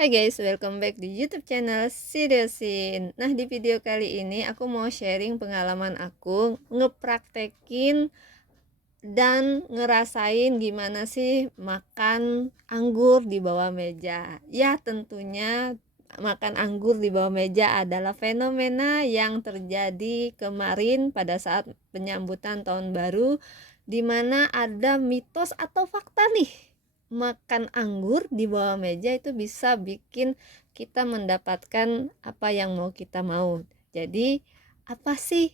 Hai guys, welcome back di YouTube channel Sidiosin. Nah, di video kali ini aku mau sharing pengalaman aku ngepraktekin dan ngerasain gimana sih makan anggur di bawah meja. Ya, tentunya makan anggur di bawah meja adalah fenomena yang terjadi kemarin pada saat penyambutan tahun baru, di mana ada mitos atau fakta nih, makan anggur di bawah meja itu bisa bikin kita mendapatkan apa yang mau kita mau. Jadi, apa sih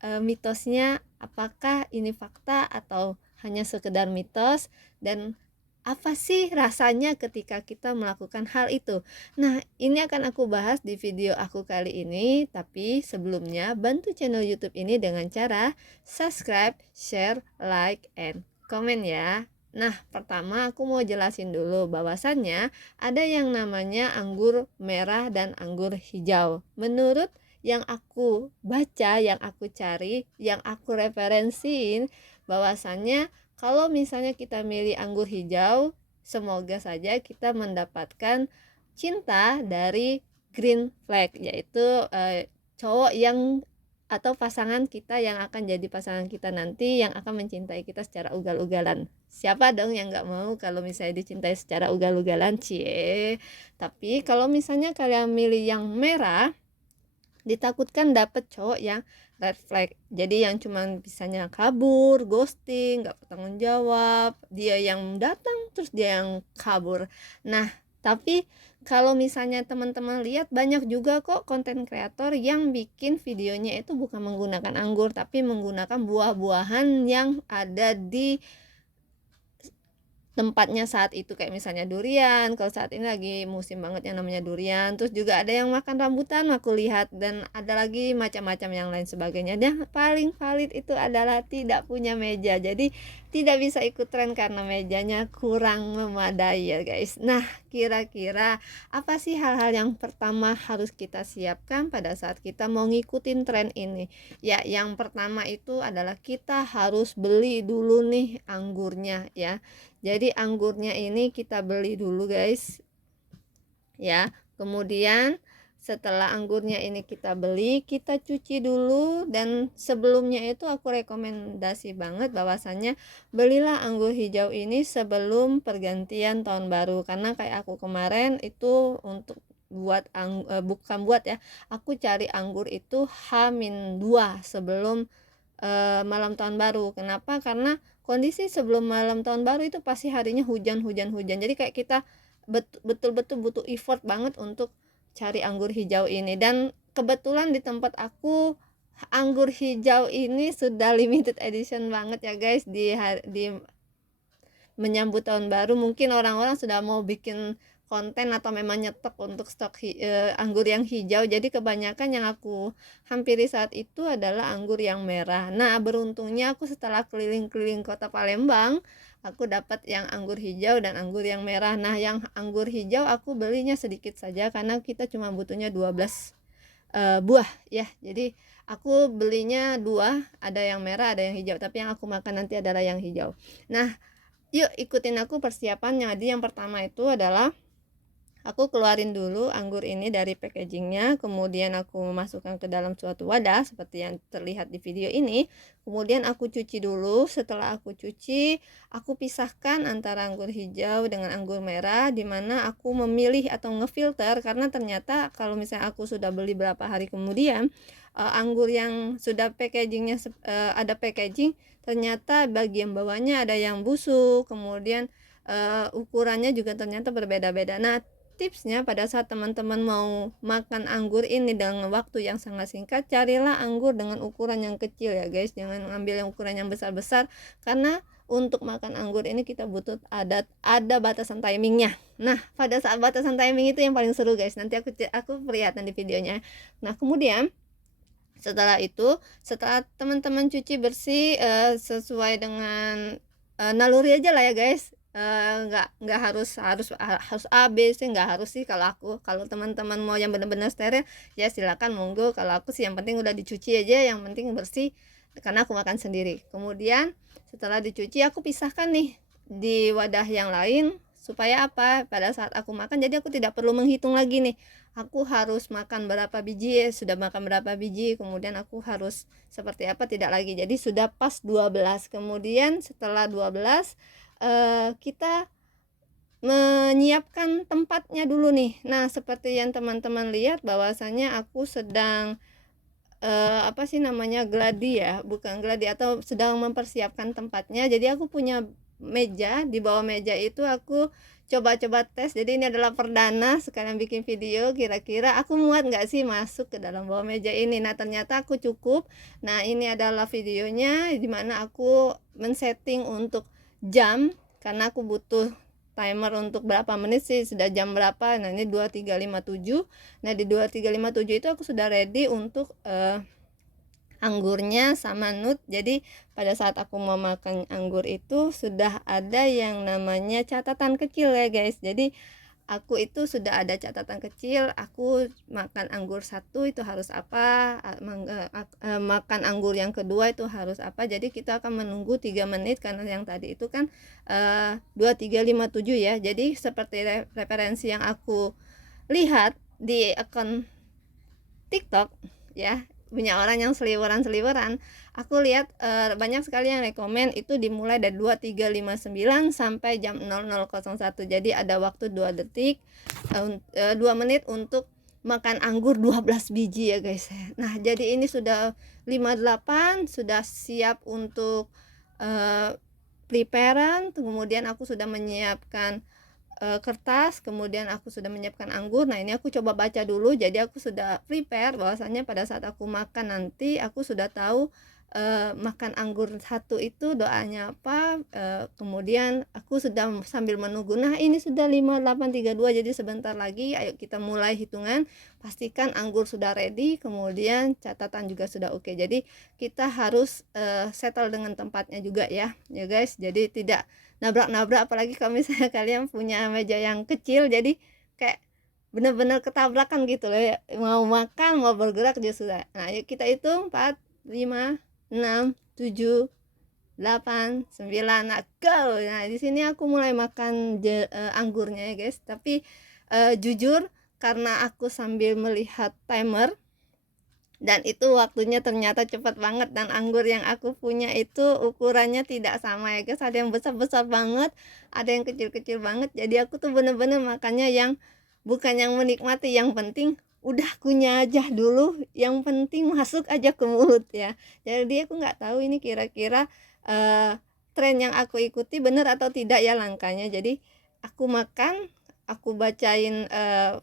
mitosnya? Apakah ini fakta atau hanya sekedar mitos, dan apa sih rasanya ketika kita melakukan hal itu? Nah, ini akan aku bahas di video aku kali ini, tapi sebelumnya bantu channel YouTube ini dengan cara subscribe, share, like, and comment ya. Nah, pertama aku mau jelasin dulu bahwasannya ada yang namanya anggur merah dan anggur hijau. Menurut yang aku baca, yang aku cari, yang aku referensiin, bahwasannya kalau misalnya kita milih anggur hijau, semoga saja kita mendapatkan cinta dari green flag, yaitu cowok yang atau pasangan kita yang akan jadi pasangan kita nanti, yang akan mencintai kita secara ugal-ugalan. Siapa dong yang nggak mau kalau misalnya dicintai secara ugal-ugalan, cie. Tapi kalau misalnya kalian milih yang merah, ditakutkan dapet cowok yang red flag, jadi yang cuman bisanya kabur, ghosting, nggak bertanggung jawab, dia yang datang terus dia yang kabur. Nah, tapi kalau misalnya teman-teman lihat, banyak juga kok konten kreator yang bikin videonya itu bukan menggunakan anggur, tapi menggunakan buah-buahan yang ada di tempatnya saat itu, kayak misalnya durian. Kalau saat ini lagi musim banget yang namanya durian. Terus juga ada yang makan rambutan aku lihat, dan ada lagi macam-macam yang lain sebagainya. Dan paling valid itu adalah tidak punya meja. Jadi tidak bisa ikut tren karena mejanya kurang memadai ya guys. Nah, kira-kira apa sih hal-hal yang pertama harus kita siapkan pada saat kita mau ngikutin tren ini? Ya, yang pertama itu adalah kita harus beli dulu nih anggurnya ya. Jadi anggurnya ini kita beli dulu guys ya. Kemudian setelah anggurnya ini kita beli, kita cuci dulu. Dan sebelumnya itu aku rekomendasi banget bahwasannya belilah anggur hijau ini sebelum pergantian tahun baru, karena kayak aku kemarin itu untuk bukan buat ya, aku cari anggur itu H-2 sebelum malam tahun baru. Kenapa? Karena kondisi sebelum malam tahun baru itu pasti harinya hujan. Jadi kayak kita betul-betul butuh effort banget untuk cari anggur hijau ini. Dan kebetulan di tempat aku anggur hijau ini sudah limited edition banget ya guys. Di menyambut tahun baru mungkin orang-orang sudah mau bikin konten atau memang nyetok untuk stok anggur yang hijau. Jadi kebanyakan yang aku hampiri saat itu adalah anggur yang merah. Nah, beruntungnya aku setelah keliling-keliling kota Palembang, aku dapat yang anggur hijau dan anggur yang merah. Nah, yang anggur hijau aku belinya sedikit saja karena kita cuma butuhnya 12 buah ya. Jadi aku belinya dua, ada yang merah ada yang hijau, tapi yang aku makan nanti adalah yang hijau. Nah, yuk ikutin aku persiapannya. Jadi yang pertama itu adalah aku keluarin dulu anggur ini dari packagingnya, kemudian aku masukkan ke dalam suatu wadah seperti yang terlihat di video ini. Kemudian aku cuci dulu. Setelah aku cuci, aku pisahkan antara anggur hijau dengan anggur merah, dimana aku memilih atau ngefilter, karena ternyata kalau misalnya aku sudah beli berapa hari kemudian, anggur yang sudah packagingnya ada packaging, ternyata bagian bawahnya ada yang busuk, kemudian ukurannya juga ternyata berbeda-beda. Nah, tipsnya pada saat teman-teman mau makan anggur ini dengan waktu yang sangat singkat, carilah anggur dengan ukuran yang kecil ya guys, jangan ngambil yang ukuran yang besar-besar, karena untuk makan anggur ini kita butuh ada batasan timingnya. Nah, pada saat batasan timing itu yang paling seru guys, nanti aku perlihatkan di videonya. Nah, kemudian setelah teman-teman cuci bersih sesuai dengan naluri aja lah ya guys. Nggak harus A B C, nggak harus sih. Kalau teman-teman mau yang benar-benar steril ya silakan, monggo. Kalau aku sih yang penting udah dicuci aja, yang penting bersih, karena aku makan sendiri. Kemudian setelah dicuci aku pisahkan nih di wadah yang lain Supaya apa? Pada saat aku makan jadi aku tidak perlu menghitung lagi nih, aku harus makan berapa biji, sudah makan berapa biji, kemudian aku harus seperti apa, tidak lagi. Jadi sudah pas 12. Kemudian setelah 12 kita menyiapkan tempatnya dulu nih. Nah, seperti yang teman-teman lihat bahwasanya aku sedang apa sih namanya, gladi ya, bukan gladi, atau sedang mempersiapkan tempatnya. Jadi aku punya meja, di bawah meja itu aku coba-coba tes. Jadi ini adalah perdana sekalian bikin video, kira-kira aku muat nggak sih masuk ke dalam bawah meja ini. Nah, ternyata aku cukup. Nah, ini adalah videonya dimana aku men-setting untuk jam, karena aku butuh timer untuk berapa menit sih, sudah jam berapa. Nah, ini 23.57. Nah, di 23.57 itu aku sudah ready untuk anggurnya sama nut. Jadi pada saat aku mau makan anggur itu sudah ada yang namanya catatan kecil ya guys. Jadi aku itu sudah ada catatan kecil, aku makan anggur satu itu harus apa, makan anggur yang kedua itu harus apa. Jadi kita akan menunggu 3 menit karena yang tadi itu kan 23.57 ya. Jadi seperti referensi yang aku lihat di akun TikTok ya, punya orang yang seliweran, aku lihat banyak sekali yang rekomen itu dimulai dari 23.59 sampai jam 00.01. Jadi ada waktu 2 detik, 2 menit untuk makan anggur 12 biji ya guys. Nah, jadi ini sudah 58, sudah siap untuk preparean. Kemudian aku sudah menyiapkan kertas, kemudian aku sudah menyiapkan anggur. Nah, ini aku coba baca dulu, jadi aku sudah prepare bahwasanya pada saat aku makan nanti aku sudah tahu makan anggur satu itu doanya apa. Kemudian aku sudah sambil menunggu. Nah, ini sudah 58.32, jadi sebentar lagi ayo kita mulai hitungan. Pastikan anggur sudah ready, kemudian catatan juga sudah oke. Jadi kita harus settle dengan tempatnya juga ya guys. Jadi tidak nabrak-nabrak, apalagi kalau misalnya kalian punya meja yang kecil, jadi kayak bener-bener ketabrakan gitu loh ya, mau makan mau bergerak justru. Nah, yuk kita hitung 4, 5, 6, 7, 8, 9. Nah, go. Nah, di sini aku mulai makan anggurnya ya guys. Tapi jujur karena aku sambil melihat timer, dan itu waktunya ternyata cepat banget, dan anggur yang aku punya itu ukurannya tidak sama ya guys, ada yang besar-besar banget, ada yang kecil-kecil banget. Jadi aku tuh bener-bener makannya yang bukan yang menikmati, yang penting udah kunyah dulu, yang penting masuk aja ke mulut ya. Jadi aku nggak tahu ini kira-kira tren yang aku ikuti bener atau tidak ya langkahnya. Jadi aku makan, aku bacain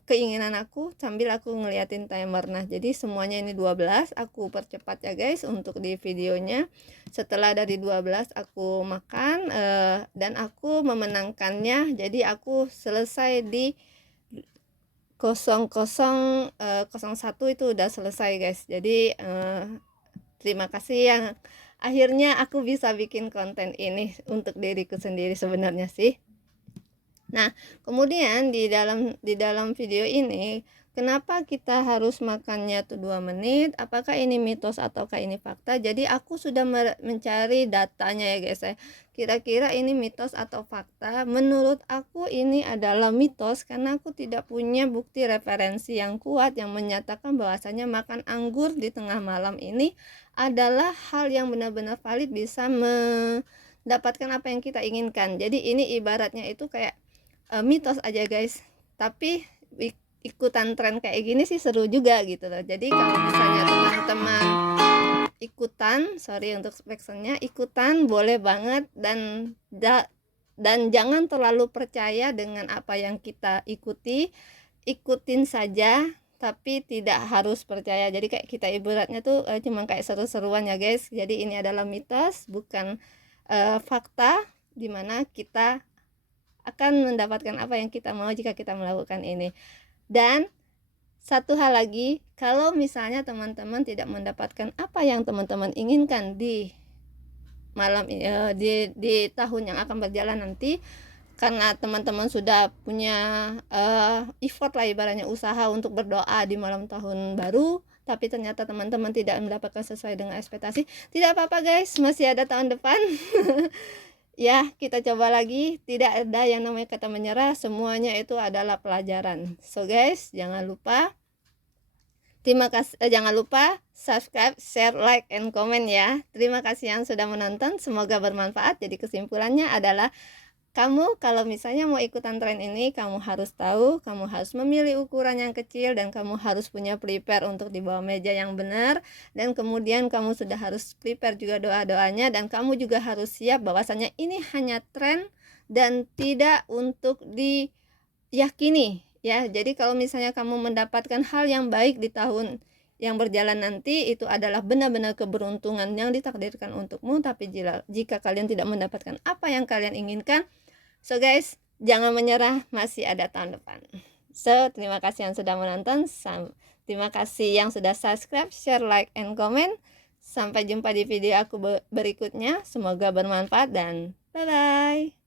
keinginan aku sambil aku ngeliatin timer. Nah, jadi semuanya ini 12, aku percepat ya guys untuk di videonya. Setelah dari 12 aku makan dan aku memenangkannya. Jadi aku selesai di 00.01 itu udah selesai guys. Jadi terima kasih yang akhirnya aku bisa bikin konten ini untuk diriku sendiri sebenarnya sih. Nah, kemudian di dalam video ini, kenapa kita harus makannya tuh 2 menit? Apakah ini mitos ataukah ini fakta? Jadi aku sudah mencari datanya ya guys ya. Kira-kira ini mitos atau fakta? Menurut aku ini adalah mitos, karena aku tidak punya bukti referensi yang kuat yang menyatakan bahwasanya makan anggur di tengah malam ini adalah hal yang benar-benar valid bisa mendapatkan apa yang kita inginkan. Jadi ini ibaratnya itu kayak mitos aja guys, tapi ikutan tren kayak gini sih seru juga gitu loh. Jadi kalau misalnya teman-teman ikutan, sorry untuk spexonnya, ikutan boleh banget, dan jangan terlalu percaya dengan apa yang kita ikutin saja, tapi tidak harus percaya. Jadi kayak kita ibaratnya tuh cuma kayak seru-seruan ya guys. Jadi ini adalah mitos, bukan fakta, dimana kita akan mendapatkan apa yang kita mau jika kita melakukan ini. Dan satu hal lagi, kalau misalnya teman-teman tidak mendapatkan apa yang teman-teman inginkan di malam di tahun yang akan berjalan nanti, karena teman-teman sudah punya effort lah ibaratnya, usaha untuk berdoa di malam tahun baru, tapi ternyata teman-teman tidak mendapatkan sesuai dengan ekspektasi, tidak apa-apa guys, masih ada tahun depan. Ya, kita coba lagi, tidak ada yang namanya kata menyerah, semuanya itu adalah pelajaran. So guys, jangan lupa jangan lupa subscribe, share, like, and comment ya. Terima kasih yang sudah menonton, semoga bermanfaat. Jadi kesimpulannya adalah kamu kalau misalnya mau ikutan tren ini, kamu harus tahu, kamu harus memilih ukuran yang kecil, dan kamu harus punya prepare untuk di bawah meja yang benar, dan kemudian kamu sudah harus prepare juga doa-doanya, dan kamu juga harus siap bahwasanya ini hanya tren dan tidak untuk diyakini ya. Jadi kalau misalnya kamu mendapatkan hal yang baik di tahun yang berjalan nanti, itu adalah benar-benar keberuntungan yang ditakdirkan untukmu. Tapi jika kalian tidak mendapatkan apa yang kalian inginkan, so guys, jangan menyerah, masih ada tahun depan. So, terima kasih yang sudah menonton. Terima kasih yang sudah subscribe, share, like, and comment. Sampai jumpa di video aku berikutnya. Semoga bermanfaat dan bye-bye.